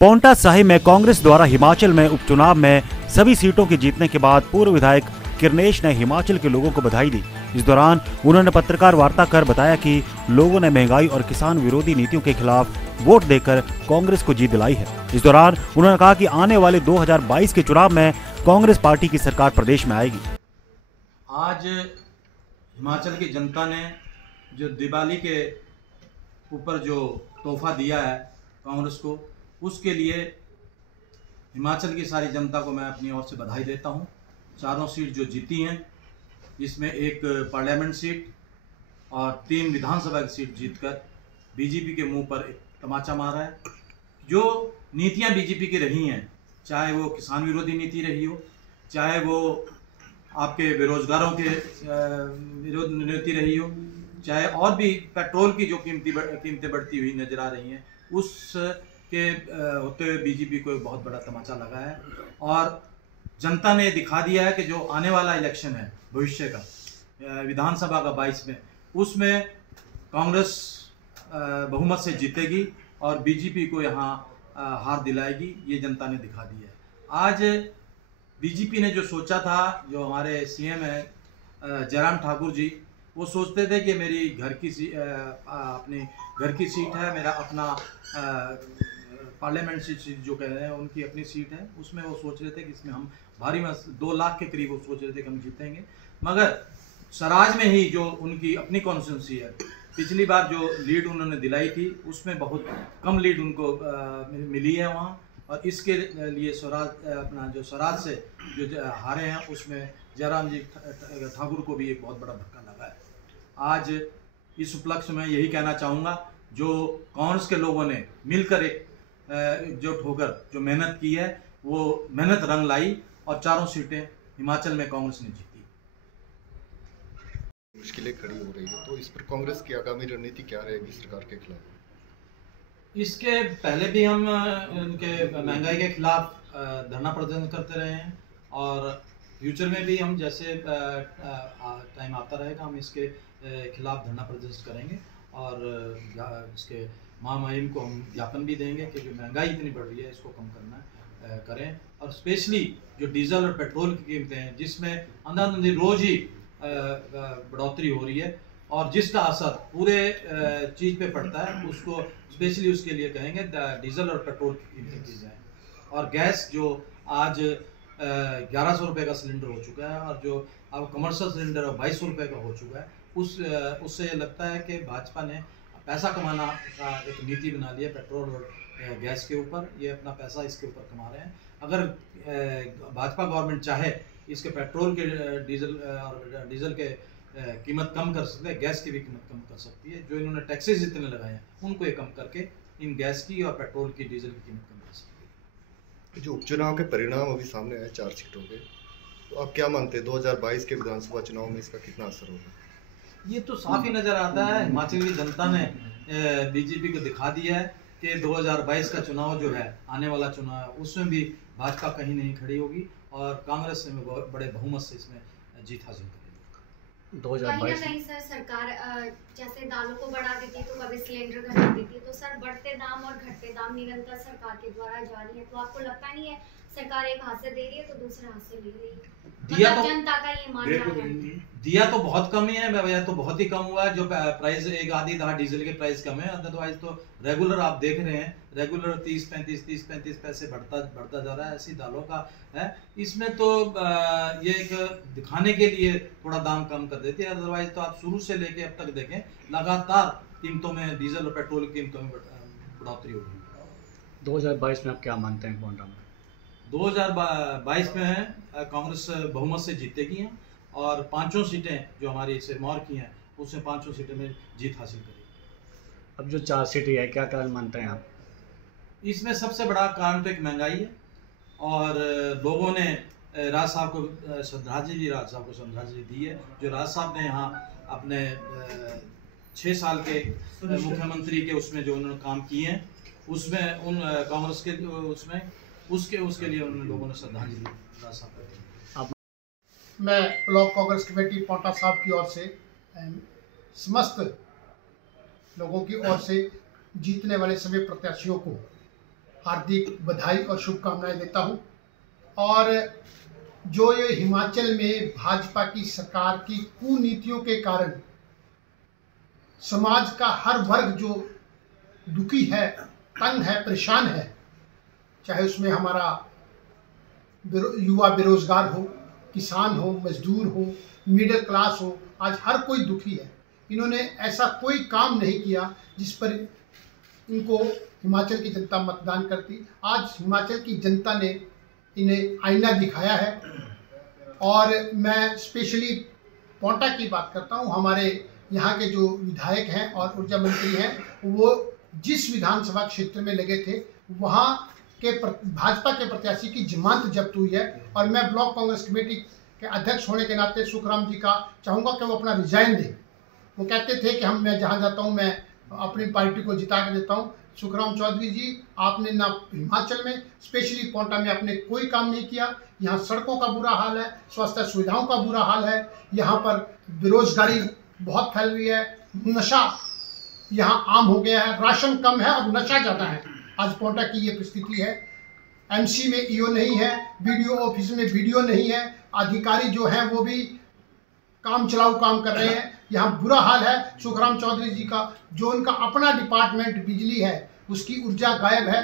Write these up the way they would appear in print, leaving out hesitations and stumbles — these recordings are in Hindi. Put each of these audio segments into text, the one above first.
पांवटा साहिब में कांग्रेस द्वारा हिमाचल में उपचुनाव में सभी सीटों के जीतने के बाद पूर्व विधायक किरनेश ने हिमाचल के लोगों को बधाई दी। इस दौरान उन्होंने पत्रकार वार्ता कर बताया कि लोगों ने महंगाई और किसान विरोधी नीतियों के खिलाफ वोट देकर कांग्रेस को जीत दिलाई है। इस दौरान उन्होंने कहा कि आने वाले 2022 के चुनाव में कांग्रेस पार्टी की सरकार प्रदेश में आएगी। आज हिमाचल की जनता ने जो दिवाली के ऊपर जो तोहफा दिया है कांग्रेस को, उसके लिए हिमाचल की सारी जनता को मैं अपनी ओर से बधाई देता हूं। चारों सीट जो जीती हैं, इसमें एक पार्लियामेंट सीट और 3 विधानसभा की सीट जीतकर बीजेपी के मुंह पर एक तमाचा मारा है। जो नीतियां बीजेपी की रही हैं, चाहे वो किसान विरोधी नीति रही हो, चाहे वो आपके बेरोजगारों के विरोध नीति रही हो, चाहे और भी पेट्रोल की जो कीमतें बढ़ती हुई नजर आ रही हैं, उसके होते हुए बीजेपी को एक बहुत बड़ा तमाचा लगा है। और जनता ने दिखा दिया है कि जो आने वाला इलेक्शन है भविष्य का, विधानसभा का 22 में, उसमें कांग्रेस बहुमत से जीतेगी और बीजेपी को यहाँ हार दिलाएगी। ये जनता ने दिखा दी है। आज बीजेपी ने जो सोचा था, जो हमारे सीएम है जयराम ठाकुर जी, वो सोचते थे कि मेरी अपनी घर की सीट है, मेरा अपना पार्लियामेंट सीट जो कह रहे हैं उनकी अपनी सीट है, उसमें वो सोच रहे थे कि इसमें हम भारी 2 लाख के करीब वो सोच रहे थे कि हम जीतेंगे। मगर सराज में ही जो उनकी अपनी कॉन्स्टिट्यूंसी है, पिछली बार जो लीड उन्होंने दिलाई थी उसमें बहुत कम लीड उनको मिली है वहाँ, और इसके लिए स्वराज से जो हारे हैं उसमें जयराम जी ठाकुर को भी एक बहुत बड़ा धक्का लगा है। आज इस उपलक्ष्य में यही कहना चाहूँगा, जो कांग्रेस के लोगों ने मिलकर एकजुट होकर जो मेहनत की है, वो मेहनत रंग लाई और चारों सीटें हिमाचल में कांग्रेस ने जीती। मुश्किलें खड़ी हो रही है, तो इस पर कांग्रेस की आगामी रणनीति क्या रहेगी सरकार के खिलाफ? इसके पहले भी हम उनके महंगाई के खिलाफ धरना प्रदर्शन करते रहे हैं, और फ्यूचर में भी हम जैसे टाइम आता रहेगा हम इसके खिलाफ धरना प्रदर्शन करेंगे, और इसके महामहिम को हम ज्ञापन भी देंगे कि जो महंगाई इतनी बढ़ रही है इसको कम करना करें। और स्पेशली जो डीजल और पेट्रोल की कीमतें हैं, जिसमें अंधाधुंधी रोज ही बढ़ोतरी हो रही है और जिसका असर पूरे चीज़ पे पड़ता है, उसको स्पेशली उसके लिए कहेंगे डीजल और पेट्रोल की कीमतें की जाए। और गैस जो आज 1100 रुपये का सिलेंडर हो चुका है, और जो अब कमर्शियल सिलेंडर 2200 रुपये का हो चुका है, उससे लगता है कि भाजपा ने पैसा कमाना का एक नीति बना लिया पेट्रोल और गैस के ऊपर। ये अपना पैसा इसके ऊपर कमा रहे हैं। अगर भाजपा गवर्नमेंट चाहे इसके पेट्रोल के डीजल के कीमत कम कर सकते हैं, गैस की भी कीमत कम कर सकती है। जो इन्होंने टैक्सेस जितने लगाए हैं उनको ये कम करके इन गैस की और पेट्रोल की, डीजल की कीमत कम कर सकती है। जो उपचुनाव के परिणाम अभी सामने आए 4 सीटों के, तो आप क्या मानते हैं 2022 के विधानसभा चुनाव में इसका कितना असर होगा? ये तो साफ ही नजर आता है। हिमाचल की जनता ने बीजेपी को दिखा दिया है कि 2022 का चुनाव जो है, आने वाला चुनाव है, उसमें भी भाजपा कहीं नहीं खड़ी होगी और कांग्रेस में बड़े बहुमत से इसमें जीत हासिल करेगी। 2022 कहीं सर सरकार जैसे दालों को बढ़ा देती तो कभी सिलेंडर घटा देती, तो सर बढ़ते दाम और घटते दाम निरंतर सरकार के द्वारा जारी है। तो आपको लगता नहीं है सरकार एक हाथ से दे रही है तो दूसरे हाथ से ले रही है? मतलब जनता का ये मान रहा है। दिया तो बहुत कम ही है, यह तो बहुत ही कम हुआ है। जो प्राइस एक आधी था डीजल के प्राइस कम है, अदरवाइज तो रेगुलर आप देख रहे हैं, रेगुलर 30-35 पैसे बढ़ता जा रहा है। ऐसी दालों का है। इसमें तो ये एक दिखाने के लिए थोड़ा दाम कम कर देती है, अदरवाइज तो आप शुरू से लेके अब तक देखें लगातार कीमतों में, डीजल और पेट्रोल की कीमतों में बढ़ोतरी हो रही है। 2022 में आप क्या मानते हैं पांवटा में? 2022 में है कांग्रेस बहुमत से जीतेगी हैं, और 5 सीटें जो हमारी सिरमौर की हैं, उसमें 5 सीटें में जीत हासिल करेगी। अब जो 4 सीटें है, क्या कारण मानते हैं आप? इसमें सबसे बड़ा कारण तो एक महंगाई है, और लोगों ने राज साहब को श्रद्धांजलि दी है। जो राज साहब ने यहाँ अपने 6 साल के मुख्यमंत्री के उसमें जो उन्होंने काम किए हैं, उसमें उन कांग्रेस के उसके लिए उन लोगों ने श्रद्धांजलि राज साहब को दी। मैं ब्लॉक कांग्रेस कमेटी पांवटा साहब की ओर से समस्त लोगों की ओर से जीतने वाले सभी प्रत्याशियों को हार्दिक बधाई और शुभकामनाएं देता हूं। और जो ये हिमाचल में भाजपा की सरकार की कुनीतियों के कारण समाज का हर वर्ग जो दुखी है, तंग है, परेशान है, चाहे उसमें हमारा युवा बेरोजगार हो, किसान हो, मजदूर हो, मिडिल क्लास हो, आज हर कोई दुखी है। इन्होंने ऐसा कोई काम नहीं किया जिस पर इनको हिमाचल की जनता मतदान करती। आज हिमाचल की जनता ने इन्हें आईना दिखाया है। और मैं स्पेशली पोंटा की बात करता हूँ। हमारे यहाँ के जो विधायक हैं और ऊर्जा मंत्री हैं, वो जिस विधानसभा क्षेत्र में लगे थे वहाँ के भाजपा के प्रत्याशी की जमानत जब्त हुई है। और मैं ब्लॉक कांग्रेस कमेटी के अध्यक्ष होने के नाते सुखराम जी का चाहूँगा कि वो अपना रिजाइन दें। वो कहते थे कि मैं जहाँ जाता हूँ मैं अपनी पार्टी को जिता के देता हूँ। सुखराम चौधरी जी, आपने ना हिमाचल में, स्पेशली पोंटा में आपने कोई काम नहीं किया। यहाँ सड़कों का बुरा हाल है, स्वास्थ्य सुविधाओं का बुरा हाल है, यहाँ पर बेरोजगारी बहुत फैल रही है, नशा यहाँ आम हो गया है, राशन कम है और नशा ज़्यादा है। आज पोंटा की ये परिस्थिति है। एमसी में ईओ नहीं है, बीडीओ ऑफिस में बीडीओ नहीं है, अधिकारी जो हैं वो भी काम चलाऊ काम कर रहे हैं। यहाँ बुरा हाल है। सुखराम चौधरी जी का जो उनका अपना डिपार्टमेंट बिजली है, उसकी ऊर्जा गायब है।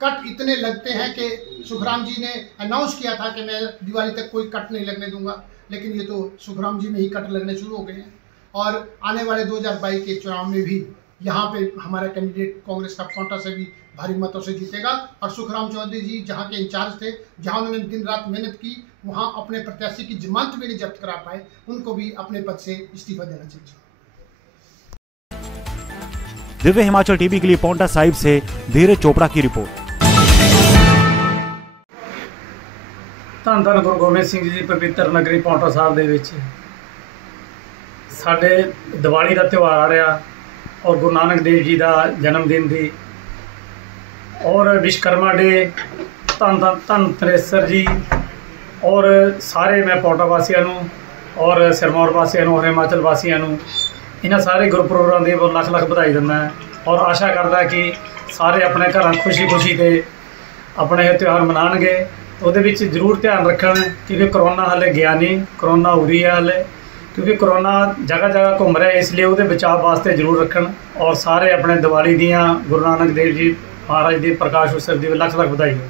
कट इतने लगते हैं कि सुखराम जी ने अनाउंस किया था कि मैं दिवाली तक कोई कट नहीं लगने दूंगा, लेकिन ये तो सुखराम जी में ही कट लगने शुरू हो गए हैं। और आने वाले 2022 के चुनाव में भी यहाँ पे हमारा कैंडिडेट कांग्रेस का पोंटा से भी भारी मतों से जीतेगा। और सुखराम चौधरी जी जहाँ के इंचार्ज थे, जहाँ उन्होंने दिन रात मेहनत की, वहाँ अपने प्रत्याशी की जमानत भी नहीं जब्त करा पाए, उनको भी अपने पद से इस्तीफा देना चाहिए। दिव्य हिमाचल टीवी के लिए पोंटा साहिब से धीरज चोपड़ा की रिपोर्ट। ਧੰਨ ਧੰਨ ਗੁਰੂ ਗੋਬਿੰਦ ਸਿੰਘ ਜੀ ਦੀ ਪਵਿੱਤਰ ਨਗਰੀ ਪੌਂਟਾ ਸਾਹਿਬ ਦੇ ਵਿੱਚ ਸਾਡੇ ਦੀਵਾਲੀ ਦਾ ਤਿਉਹਾਰ ਆ ਰਿਹਾ ਔਰ ਗੁਰੂ ਨਾਨਕ ਦੇਵ ਜੀ ਦਾ ਜਨਮ ਦਿਨ ਦੀ ਔਰ ਵਿਸ਼ਕਰਮਾ ਡੇ ਧੰਨ ਤ੍ਰੇਸਰ ਜੀ ਔਰ ਸਾਰੇ ਮੈਂ ਪੌਂਟਾ ਵਾਸੀਆਂ ਨੂੰ ਔਰ ਸਿਰਮੌਰ ਵਾਸੀਆਂ ਨੂੰ ਔਰ ਹਿਮਾਚਲ ਵਾਸੀਆਂ ਨੂੰ ਇਹਨਾਂ ਸਾਰੇ ਗੁਰਪੁਰਬਾਂ ਦੀ ਲੱਖ ਲੱਖ ਵਧਾਈ ਦਿੰਦਾ ਔਰ ਆਸ਼ਾ ਕਰਦਾ ਕਿ ਸਾਰੇ ਆਪਣੇ ਘਰਾਂ ਖੁਸ਼ੀ ਤੇ ਆਪਣੇ ਇਹ ਤਿਉਹਾਰ ਮਨਾਉਣਗੇ। ਉਹਦੇ ਵਿੱਚ ਜ਼ਰੂਰ ਧਿਆਨ ਰੱਖਣ ਕਿਉਂਕਿ ਕਰੋਨਾ ਹਾਲੇ ਗਿਆ ਨਹੀਂ, ਕਰੋਨਾ ਹੋ ਰਹੀ ਹੈ ਹਾਲੇ, ਕਿਉਂਕਿ ਕਰੋਨਾ ਜਗ੍ਹਾ ਜਗ੍ਹਾ ਘੁੰਮ ਰਿਹਾ, ਇਸ ਲਈ ਉਹਦੇ ਬਚਾਅ ਵਾਸਤੇ ਜ਼ਰੂਰ ਰੱਖਣ। ਔਰ ਸਾਰੇ ਆਪਣੇ ਦੀਵਾਲੀ ਦੀਆਂ ਗੁਰੂ ਨਾਨਕ ਦੇਵ ਜੀ ਮਹਾਰਾਜ ਦੀ ਪ੍ਰਕਾਸ਼ ਉਤਸਵ ਦੀ ਲੱਖ ਲੱਖ ਵਧਾਈ ਹੋਵੇ।